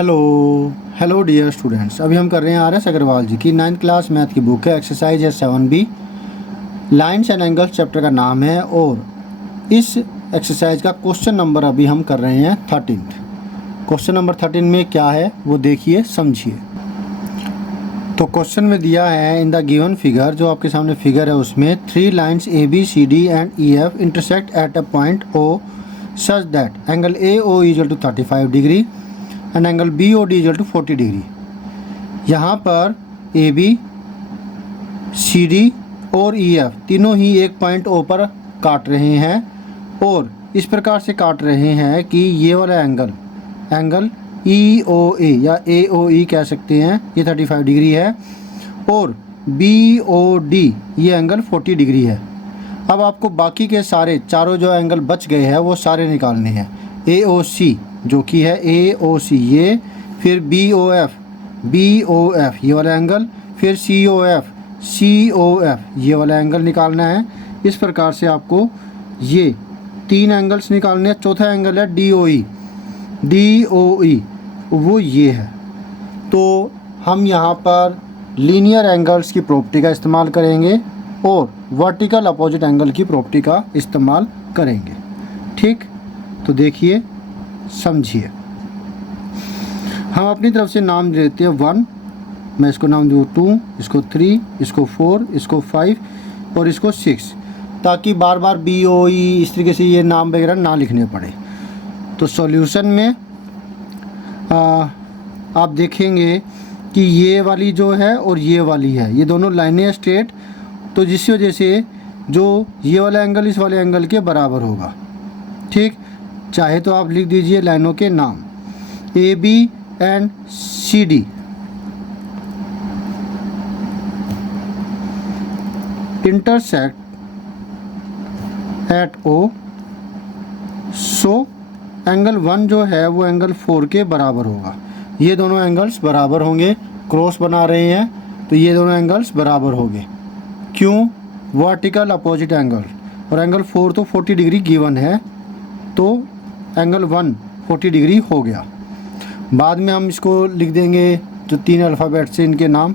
Hello hello dear students, अभी हम कर रहे हैं आर एस अग्रवाल जी की 9th क्लास मैथ की बुक है। एक्सरसाइज है 7B, lines and angles chapter का नाम है। और इस एक्सरसाइज का क्वेश्चन नंबर अभी हम कर रहे हैं 13th। क्वेश्चन नंबर 13 में क्या है वो देखिए, समझिए। तो क्वेश्चन में दिया है इन द गिवन फिगर, जो आपके सामने फिगर है उसमें 3 lines A B C D and E F intersect at a point O such that angle A O equal to 35 degree and angle B O D equal to 40 degree. यहाँ पर ए B C D और E F तीनों ही एक point ओ पर काट रहे हैं और इस प्रकार से काट रहे हैं कि ये वाला एंगल ई ओ ए या ए ओ ई कह सकते हैं, ये 35 डिग्री है और बी ओ डी ये एंगल 40 डिग्री है। अब आपको बाकी के सारे चारों जो एंगल बच गए हैं वो सारे निकालने हैं। ए ओ सी जो कि है ए ओ सी ये, फिर बी ओ एफ ये वाला एंगल, फिर सी ओ एफ ये वाला एंगल निकालना है। इस प्रकार से आपको ये 3 एंगल्स निकालने हैं। चौथा एंगल है डी ओ ई वो ये है। तो हम यहाँ पर लीनियर एंगल्स की प्रॉपर्टी का इस्तेमाल करेंगे और वर्टिकल अपोजिट एंगल की प्रॉपर्टी का इस्तेमाल करेंगे। ठीक, तो देखिए समझिए। हम अपनी तरफ से नाम देते हैं 1, मैं इसको नाम दूँ 2, इसको 3, इसको 4, इसको 5 और इसको 6, ताकि बार बार बी ओ ई इस तरीके से ये नाम वगैरह ना लिखने पड़े। तो सॉल्यूशन में आप देखेंगे कि ये वाली जो है और ये वाली है, ये दोनों लाइनें स्ट्रेट, तो जिस वजह से जो ये वाला एंगल इस वाले एंगल के बराबर होगा। ठीक, चाहे तो आप लिख दीजिए लाइनों के नाम A B and C D intersect at O, so angle 1 जो है वो एंगल 4 के बराबर होगा। ये दोनों एंगल्स बराबर होंगे, क्रॉस बना रहे हैं तो ये दोनों एंगल्स बराबर होंगे। क्यों? वर्टिकल अपोजिट एंगल, और एंगल 4 तो 40 डिग्री गिवन है, तो एंगल 1 40 डिग्री हो गया। बाद में हम इसको लिख देंगे जो 3 अल्फ़ाबेट से इनके नाम।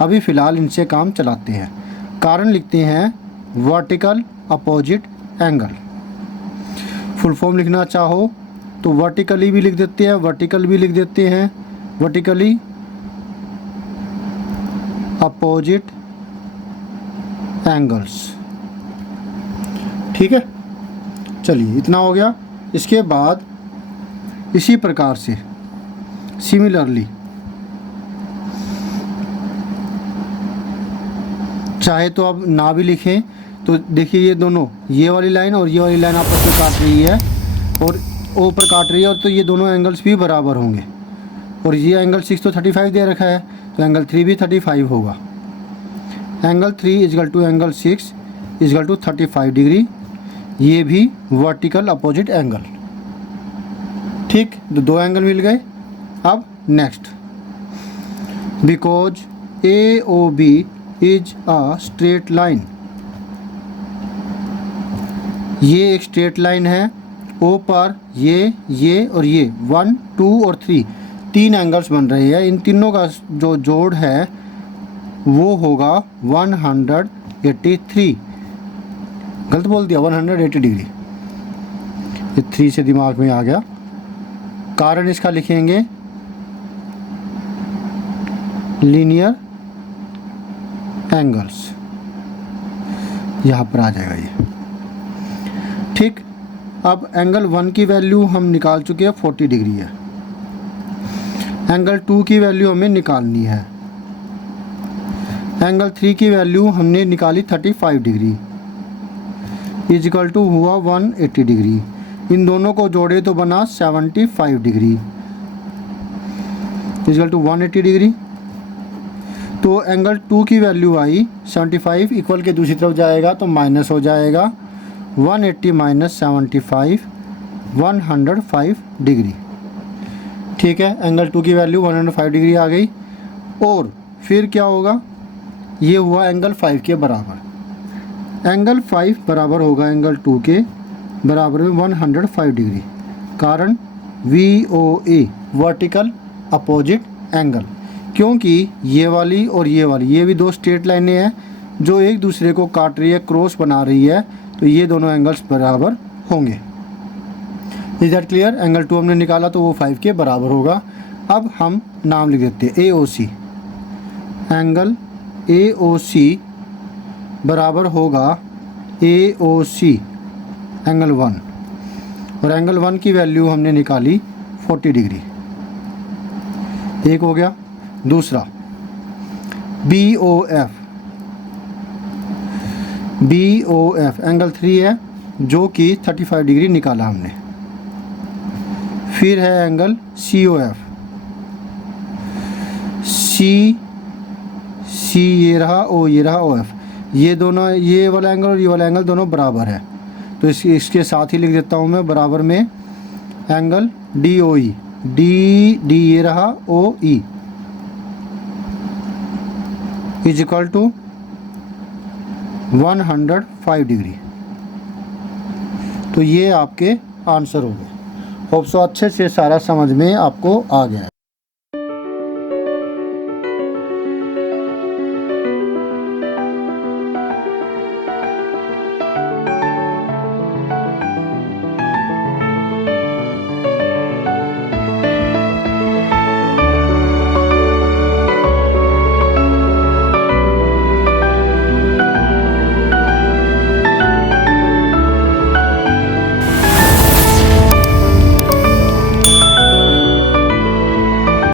अभी फ़िलहाल इनसे काम चलाते हैं। कारण लिखते हैं vertical opposite angle. Full form लिखना चाहो तो वर्टिकली भी लिख देते हैं, वर्टिकल भी लिख देते हैं, वर्टिकली अपोजिट एंगल्स। ठीक है, चलिए इतना हो गया। इसके बाद इसी प्रकार से सिमिलरली चाहे तो अब ना भी लिखें तो देखिए ये दोनों, ये वाली लाइन और ये वाली लाइन आपस में काट रही है और ओ पर काट रही है, और तो ये दोनों एंगल्स भी बराबर होंगे। और ये एंगल 6 तो 35 दे रखा है, तो एंगल 3 भी 35 होगा। Angle 3 is equal to angle 6 is equal to 35 degree. ये भी वर्टिकल अपोजिट एंगल। ठीक, तो 2 एंगल मिल गए। अब next, because A O B is a straight line, ये एक स्ट्रेट लाइन है। ओ पर ये और ये 1 2 और 3 एंगल्स बन रहे हैं। इन तीनों का जो जोड़ है वो होगा 183। गलत बोल दिया, 180 डिग्री, ये 3 से दिमाग में आ गया। कारण इसका लिखेंगे लीनियर एंगल्स, यहाँ पर आ जाएगा ये। ठीक, अब एंगल 1 की वैल्यू हम निकाल चुके हैं, 40 डिग्री है। एंगल 2 की वैल्यू हमें निकालनी है। एंगल 3 की वैल्यू हमने निकाली 35 डिग्री, इज इक्वल टू हुआ 180 डिग्री। इन दोनों को जोड़े तो बना 75 degree, is equal to 180 degree. तो एंगल 2 की वैल्यू आई 75, इक्वल के दूसरी तरफ जाएगा तो माइनस हो जाएगा। 180 माइनस 75 105 डिग्री। ठीक है, एंगल 2 की वैल्यू 105 डिग्री आ गई। और फिर क्या होगा, ये हुआ एंगल 5 के बराबर। एंगल 5 बराबर होगा एंगल 2 के बराबर में 105 डिग्री। कारण वी ओ ए वर्टिकल अपोजिट एंगल, क्योंकि ये वाली और ये भी दो स्ट्रेट लाइनें हैं जो एक दूसरे को काट रही है, क्रॉस बना रही है, तो ये दोनों एंगल्स बराबर होंगे। Is that clear? एंगल 2 हमने निकाला तो वो 5 के बराबर होगा। अब हम नाम लिख देते हैं AOC। एंगल AOC बराबर होगा AOC एंगल 1, और एंगल 1 की वैल्यू हमने निकाली 40 डिग्री। एक हो गया। दूसरा BOF एंगल 3 है जो कि 35 डिग्री निकाला हमने। फिर है एंगल COF, ये रहा O, ये रहा OF, ये दोनों, ये वाला एंगल और ये वाला एंगल दोनों बराबर है, तो इसके साथ ही लिख देता हूँ मैं बराबर में एंगल DOE, D ये रहा OE is equal to 105 degree. तो ये आपके आंसर हो गए। होप सो अच्छे से सारा समझ में आपको आ गया है।